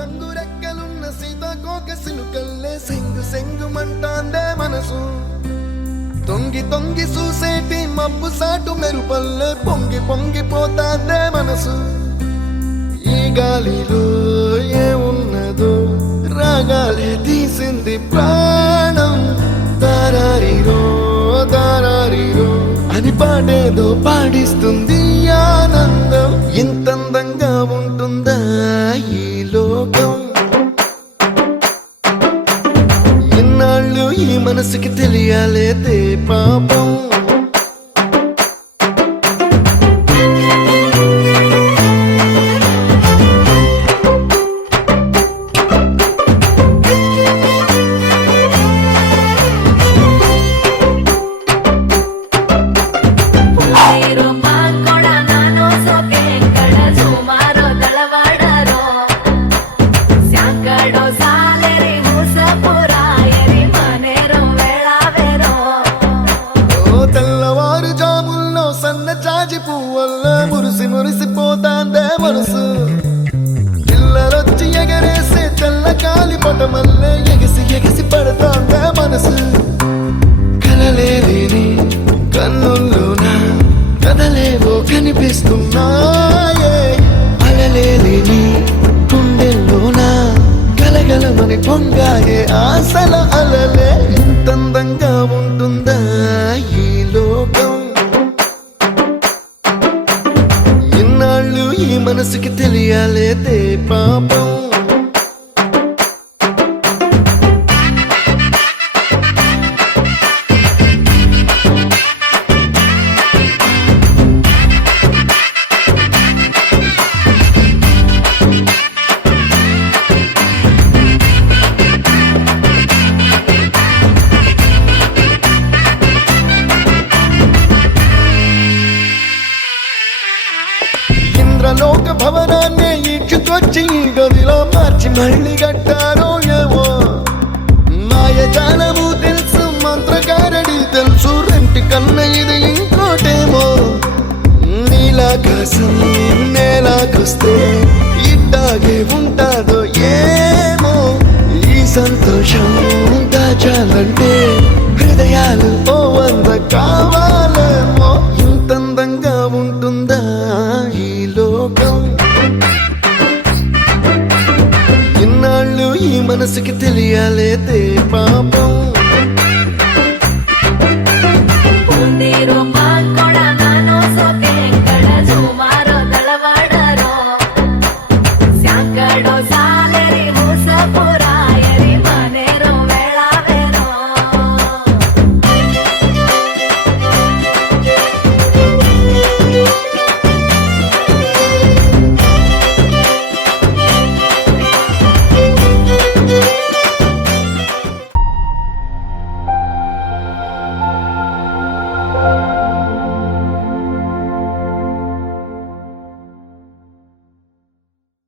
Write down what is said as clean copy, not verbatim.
రంగు రెక్కలున్న సీతాకోక సినుకల్లే సెంగు సెంగుమంటాందే మనసు తొంగి తొంగి చూసేటి మబ్బు సాటు మెరుపల్లే పొంగి పొంగిపోతాందే మనసు ఈ గాలిలో ఏమున్నదో రాగాలే తీసింది ప్రాణం దారారిరో దారారిరో అని పాడేదో పాడిస్తుంది ఆనందం ఇంతందంగా ఉంటుందా ఈ లోకం ఇన్నాళ్ళు ఈ మనసుకి తెలియాలేదే పాపం మురిసిపోతాందే మనసు పిల్లలొచ్చి ఎగరేసే తెల్ల కాలి పటమల్లే ఎగిసి ఎగిసి పడతాందే మనసు కలలేని కన్నుల్లోన కదలేవో కనిపిస్తున్నాయే అలలేని గుండెల్లోన గలగలమని పొంగాయే ఆశల అలలే ఇంతందంగా ఉంటుందా ఈ లోకం ఈ మనసుకి తెలియాలేదే పాపం లోక భవనాన్ని ఇచ్చుకొచ్చి గదిలో మార్చి మళ్ళీ కట్టారో ఏమో మాయజాలము తెలుసు మంత్రకారడి తెలుసు రెంటి కన్న ఇది ఇంకోటేమో నీలాకాశం నేలాకొస్తే ఇట్టాగే ఉంటాదో ఏమో ఈ సంతోషం దాచాలంటే హృదయాలు ఓ వంద కావాలేమో ఇంతందంగా ఉంటుందా ఇన్నాళ్ళు ఈ మనసుకి తెలియాలేదే పాపం